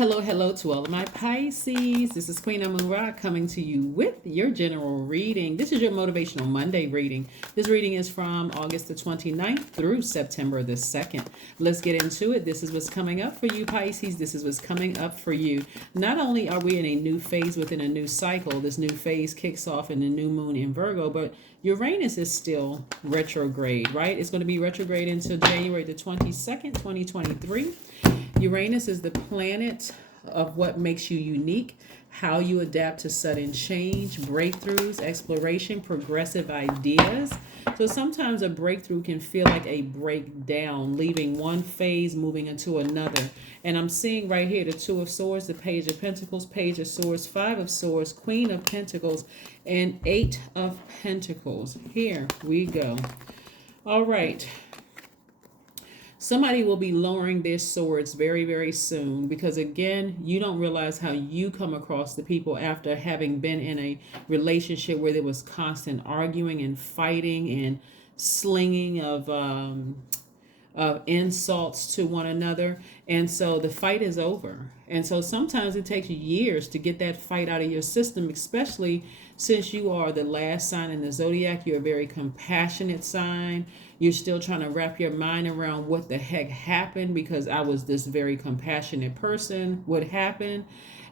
Hello to all of my Pisces. This is Queen Amun-Ra coming to you with your general reading. This is your Motivational Monday reading. This reading is from August the 29th through September the 2nd. Let's get into it. This is what's coming up for you, Pisces. This is what's coming up for you. Not only are we in a new phase within a new cycle, this new phase kicks off in the new moon in Virgo, but Uranus is still retrograde, right? It's going to be retrograde until January the 22nd, 2023. Uranus is the planet of what makes you unique, how you adapt to sudden change, breakthroughs, exploration, progressive ideas. So sometimes a breakthrough can feel like a breakdown, leaving one phase, moving into another. And I'm seeing right here the Two of Swords, the Page of Pentacles, Page of Swords, Five of Swords, Queen of Pentacles, and Eight of Pentacles. Here we go. All right. Somebody will be lowering their swords very, very soon because, again, you don't realize how you come across the people after having been in a relationship where there was constant arguing and fighting and slinging of insults to one another. And so the fight is over. And so sometimes it takes years to get that fight out of your system, especially since you are the last sign in the zodiac. You're a very compassionate sign. You're still trying to wrap your mind around what the heck happened because I was this very compassionate person. What happened?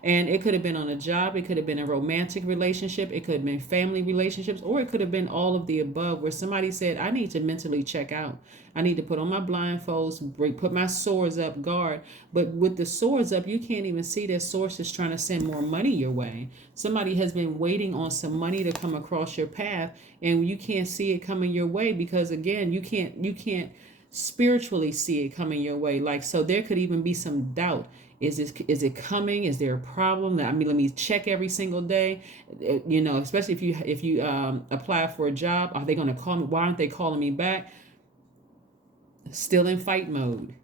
And it could have been on a job. It could have been a romantic relationship. It could have been family relationships, or it could have been all of the above where somebody said, I need to mentally check out. I need to put on my blindfolds, put my swords up, guard. But with the swords up, you can't even see that source is trying to send more money your way. Somebody has been waiting on some money to come across your path, and you can't see it coming your way because, again, you can't spiritually see it coming your way. Like, so there could even be some doubt. Is it coming? Is there a problem? I mean, let me check every single day. You know, especially if you apply for a job, are they going to call me? Why aren't they calling me back? Still in fight mode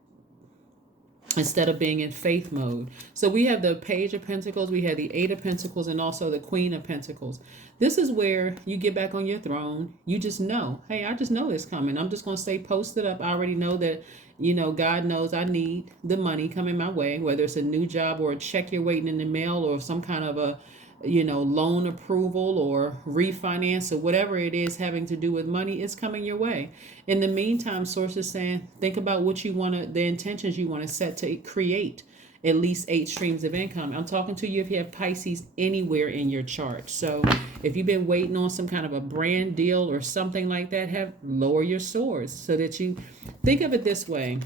instead of being in faith mode. So we have the Page of Pentacles, we have the Eight of Pentacles, and also the Queen of Pentacles. This is where you get back on your throne. You just know, hey, I just know this coming. I'm just going to stay posted up. I already know that, you know, God knows I need the money coming my way, whether it's a new job or a check you're waiting in the mail or some kind of a, you know, loan approval or refinance or whatever it is having to do with money, it's coming your way. In the meantime, source is saying, think about what you want to, the intentions you want to set to create at least 8 streams of income. I'm talking to you if you have Pisces anywhere in your chart. So if you've been waiting on some kind of a brand deal or something like that, lower your swords so that you think of it this way.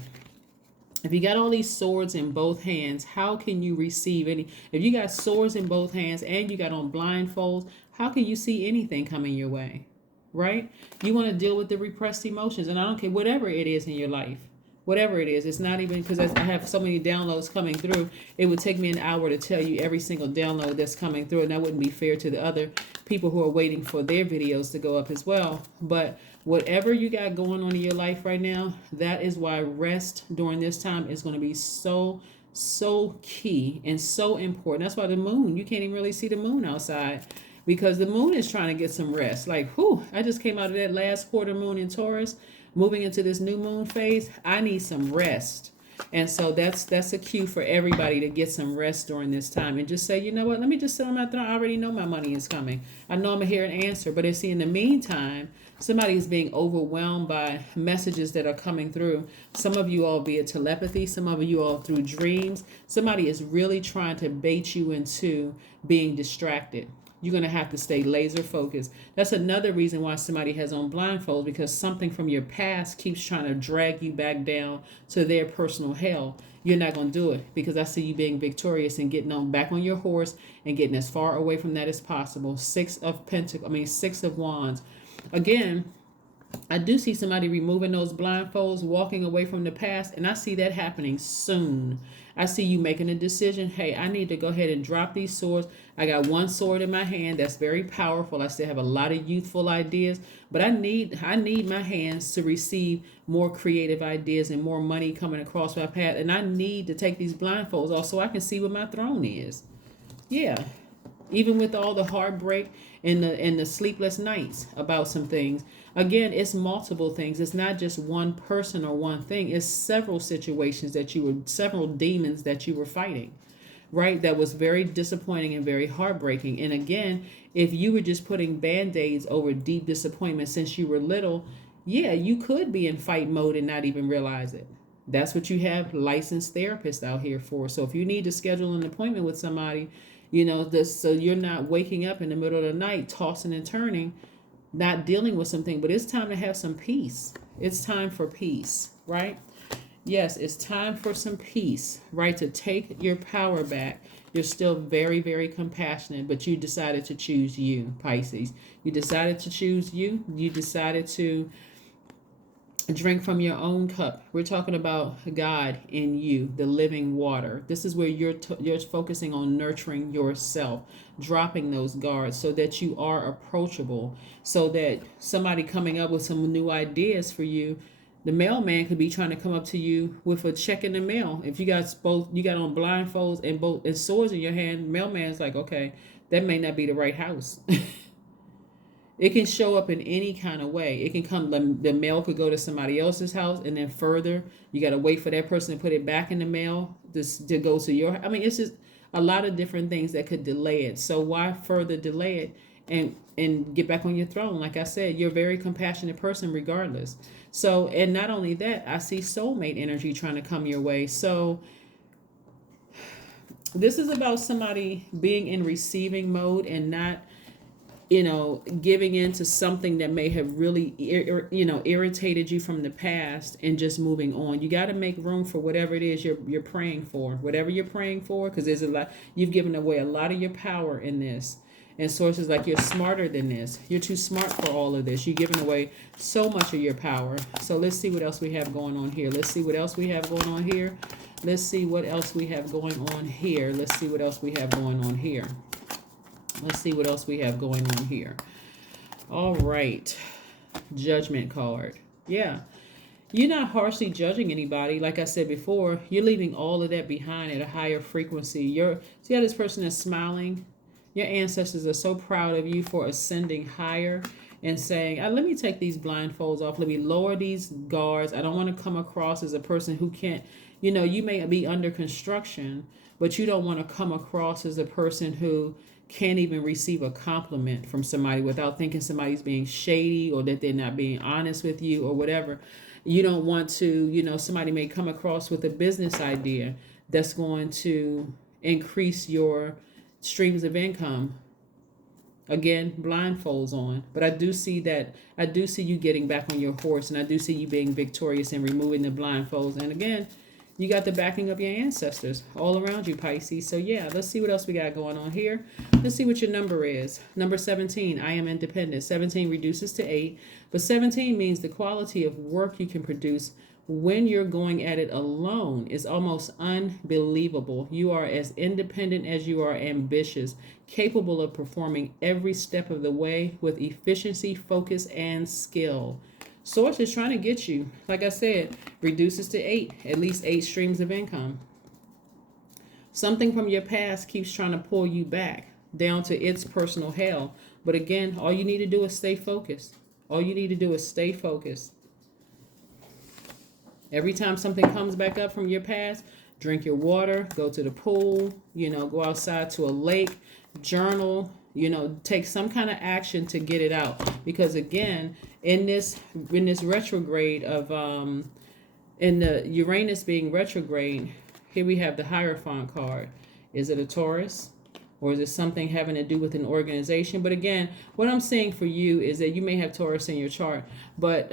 If you got all these swords in both hands, how can you receive any? If you got swords in both hands and you got on blindfolds, how can you see anything coming your way? Right? You want to deal with the repressed emotions. And I don't care, whatever it is in your life, whatever it is, it's not even, because I have so many downloads coming through, it would take me an hour to tell you every single download that's coming through. And that wouldn't be fair to the other people who are waiting for their videos to go up as well. But whatever you got going on in your life right now, that is why rest during this time is going to be so key and so important. That's why the moon, you can't even really see the moon outside because the moon is trying to get some rest. Like, whew, I just came out of that last quarter moon in Taurus, moving into this new moon phase. I need some rest. And so that's a cue for everybody to get some rest during this time and just say, you know what, let me just sit on my throne. I already know my money is coming. I know I'm going to hear an answer. But see, in the meantime, somebody is being overwhelmed by messages that are coming through. Some of you all via telepathy, some of you all through dreams. Somebody is really trying to bait you into being distracted. You're going to have to stay laser focused. That's another reason why somebody has on blindfolds, because something from your past keeps trying to drag you back down to their personal hell. You're not going to do it because I see you being victorious and getting on back on your horse and getting as far away from that as possible. Six of Wands. Again, I do see somebody removing those blindfolds, walking away from the past, and I see that happening soon. I see you making a decision. Hey, I need to go ahead and drop these swords. I got one sword in my hand that's very powerful. I still have a lot of youthful ideas, but I need my hands to receive more creative ideas and more money coming across my path. And I need to take these blindfolds off so I can see what my throne is. Yeah. Even with all the heartbreak and the sleepless nights about some things. Again, it's multiple things. It's not just one person or one thing. It's several situations several demons that you were fighting. right? That was very disappointing and very heartbreaking. And again, if you were just putting band-aids over deep disappointment since you were little, yeah, you could be in fight mode and not even realize it. That's what you have licensed therapists out here for. So if you need to schedule an appointment with somebody, this, so you're not waking up in the middle of the night tossing and turning, not dealing with something, but it's time to have some peace. It's time for peace, right? Yes, it's time for some peace, right? To take your power back. You're still very, very compassionate, but you decided to choose you, Pisces. You decided to choose you. You decided to drink from your own cup. We're talking about God in you, the living water. This is where you're focusing on nurturing yourself, dropping those guards so that you are approachable, so that somebody coming up with some new ideas for you, the mailman could be trying to come up to you with a check in the mail. If you got on blindfolds and swords in your hand, mailman's like, okay, that may not be the right house. It can show up in any kind of way. It can come, the mail could go to somebody else's house, and then further, you got to wait for that person to put it back in the mail to go to your, it's just a lot of different things that could delay it. So why further delay it and get back on your throne? Like I said, you're a very compassionate person regardless. So, and not only that, I see soulmate energy trying to come your way. So this is about somebody being in receiving mode and not, giving in to something that may have really, irritated you from the past and just moving on. You got to make room for whatever it is you're praying for, whatever you're praying for, because there's a lot, you've given away a lot of your power in this. And sources like, you're smarter than this. You're too smart for all of this. You're giving away so much of your power. So let's see what else we have going on here. Let's see what else we have going on here. Let's see what else we have going on here. Let's see what else we have going on here. Let's see what else we have going on here. All right. Judgment card. Yeah. You're not harshly judging anybody. Like I said before, you're leaving all of that behind at a higher frequency. See how this person is smiling? Your ancestors are so proud of you for ascending higher and saying, let me take these blindfolds off. Let me lower these guards. I don't want to come across as a person who can't, you may be under construction, but you don't want to come across as a person who can't even receive a compliment from somebody without thinking somebody's being shady or that they're not being honest with you or whatever. You don't want to, somebody may come across with a business idea that's going to increase your streams of income. Again, blindfolds on. But I do see you getting back on your horse, and I do see you being victorious and removing the blindfolds. And again, you got the backing of your ancestors all around you, Pisces. So yeah, let's see what else we got going on here. Let's see what your number is. Number 17, I am independent. 17 reduces to 8, but 17 means the quality of work you can produce when you're going at it alone is almost unbelievable. You are as independent as you are ambitious, capable of performing every step of the way with efficiency, focus, and skill. Source is trying to get you, like I said, reduces to 8, at least 8 streams of income. Something from your past keeps trying to pull you back down to its personal hell. But again, all you need to do is stay focused. All you need to do is stay focused. Every time something comes back up from your past, drink your water, go to the pool, go outside to a lake, journal, take some kind of action to get it out. Because again, in this retrograde of in the Uranus being retrograde, here we have the Hierophant card. Is it a Taurus? Or is it something having to do with an organization? But again, what I'm saying for you is that you may have Taurus in your chart, but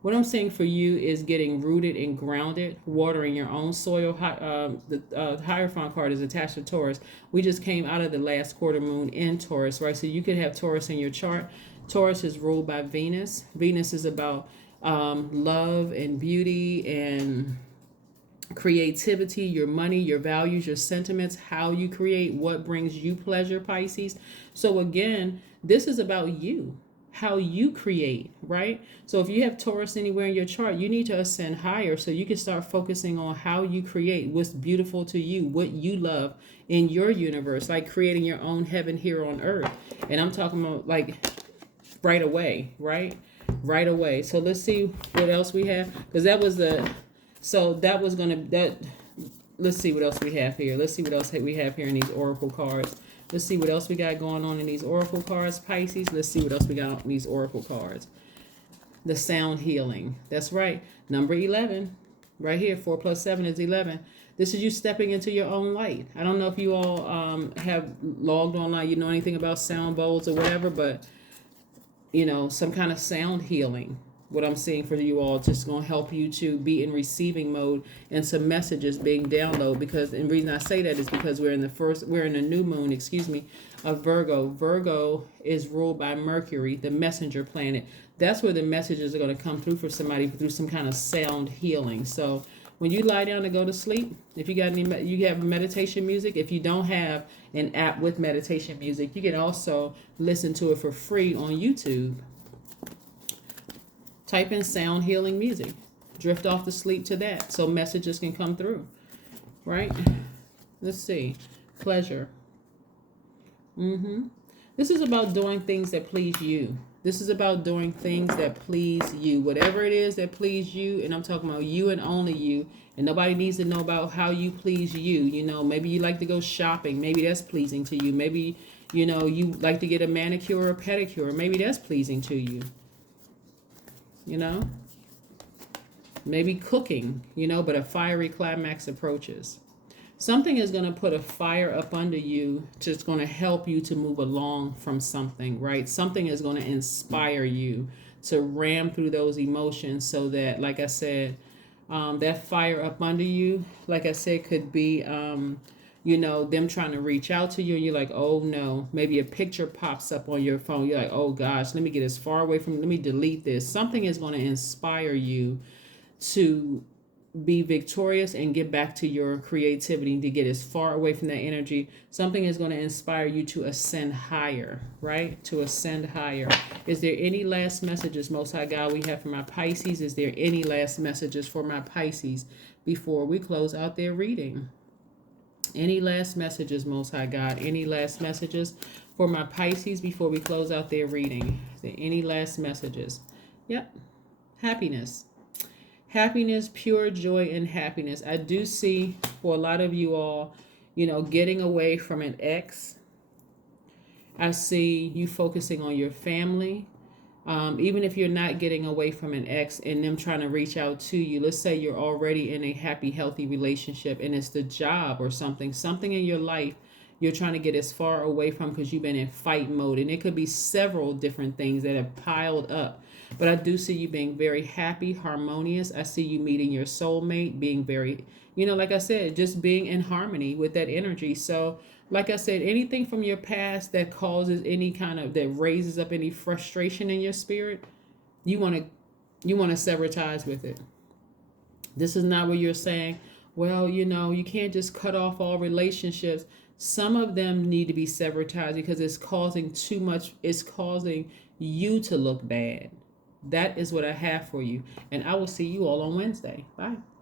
what I'm saying for you is getting rooted and grounded, watering your own soil. The Hierophant card is attached to Taurus. We just came out of the last quarter moon in Taurus, right? So you could have Taurus in your chart. Taurus is ruled by Venus. Venus is about love and beauty and creativity, your money, your values, your sentiments, how you create, what brings you pleasure, Pisces. So again, this is about you, how you create, right? So if you have Taurus anywhere in your chart, you need to ascend higher so you can start focusing on how you create, what's beautiful to you, what you love in your universe, like creating your own heaven here on earth. And I'm talking about like right away, right? Right away. So let's see what else we have, because that was the, so that was going to, let's see what else we have here. Let's see what else we have here in these oracle cards. Let's see what else we got going on in these oracle cards, Pisces. Let's see what else we got in these oracle cards. The sound healing. That's right. Number 11. Right here, 4 plus 7 is 11. This is you stepping into your own light. I don't know if you all have logged online, you know anything about sound bowls or whatever, but, you know, some kind of sound healing. What I'm seeing for you all just going to help you to be in receiving mode and some messages being downloaded. Because the reason I say that is because we're in the new moon, of Virgo. Virgo is ruled by Mercury, the messenger planet. That's where the messages are going to come through for somebody through some kind of sound healing. So when you lie down to go to sleep, if you got you have meditation music. If you don't have an app with meditation music, you can also listen to it for free on YouTube. Type in sound healing music. Drift off to sleep to that so messages can come through. Right? Let's see. Pleasure. This is about doing things that please you. This is about doing things that please you. Whatever it is that please you, and I'm talking about you and only you. And nobody needs to know about how you please you. You know, maybe you like to go shopping. Maybe that's pleasing to you. Maybe, you know, you like to get a manicure or a pedicure. Maybe that's pleasing to you. You know? Maybe cooking, you know, but a fiery climax approaches. Something is going to put a fire up under you, just going to help you to move along from something, right? Something is going to inspire you to ram through those emotions so that, like I said, that fire up under you, like I said, could be, you know, them trying to reach out to you and you're like, oh no, maybe a picture pops up on your phone. You're like, oh gosh, let me get as far away from, let me delete this. Something is going to inspire you to be victorious and get back to your creativity, to get as far away from that energy. Something is going to inspire you to ascend higher, right? To ascend higher. Is there any last messages, Most High God, we have for my Pisces? Is there any last messages for my Pisces before we close out their reading? Any last messages, Most High God? Any last messages for my Pisces before we close out their reading? Is there any last messages? Yep. Happiness. Happiness, pure joy and happiness. I do see for a lot of you all, you know, getting away from an ex. I see you focusing on your family. Even if you're not getting away from an ex and them trying to reach out to you, let's say you're already in a happy, healthy relationship and it's the job or something in your life you're trying to get as far away from because you've been in fight mode. And it could be several different things that have piled up. But I do see you being very happy, harmonious. I see you meeting your soulmate, being very, you know, like I said, just being in harmony with that energy. So, like I said, anything from your past that causes any kind of, that raises up any frustration in your spirit, you want to sever ties with it. This is not what you're saying, well, you know, you can't just cut off all relationships. Some of them need to be severed ties because it's causing too much. It's causing you to look bad. That is what I have for you. And I will see you all on Wednesday. Bye.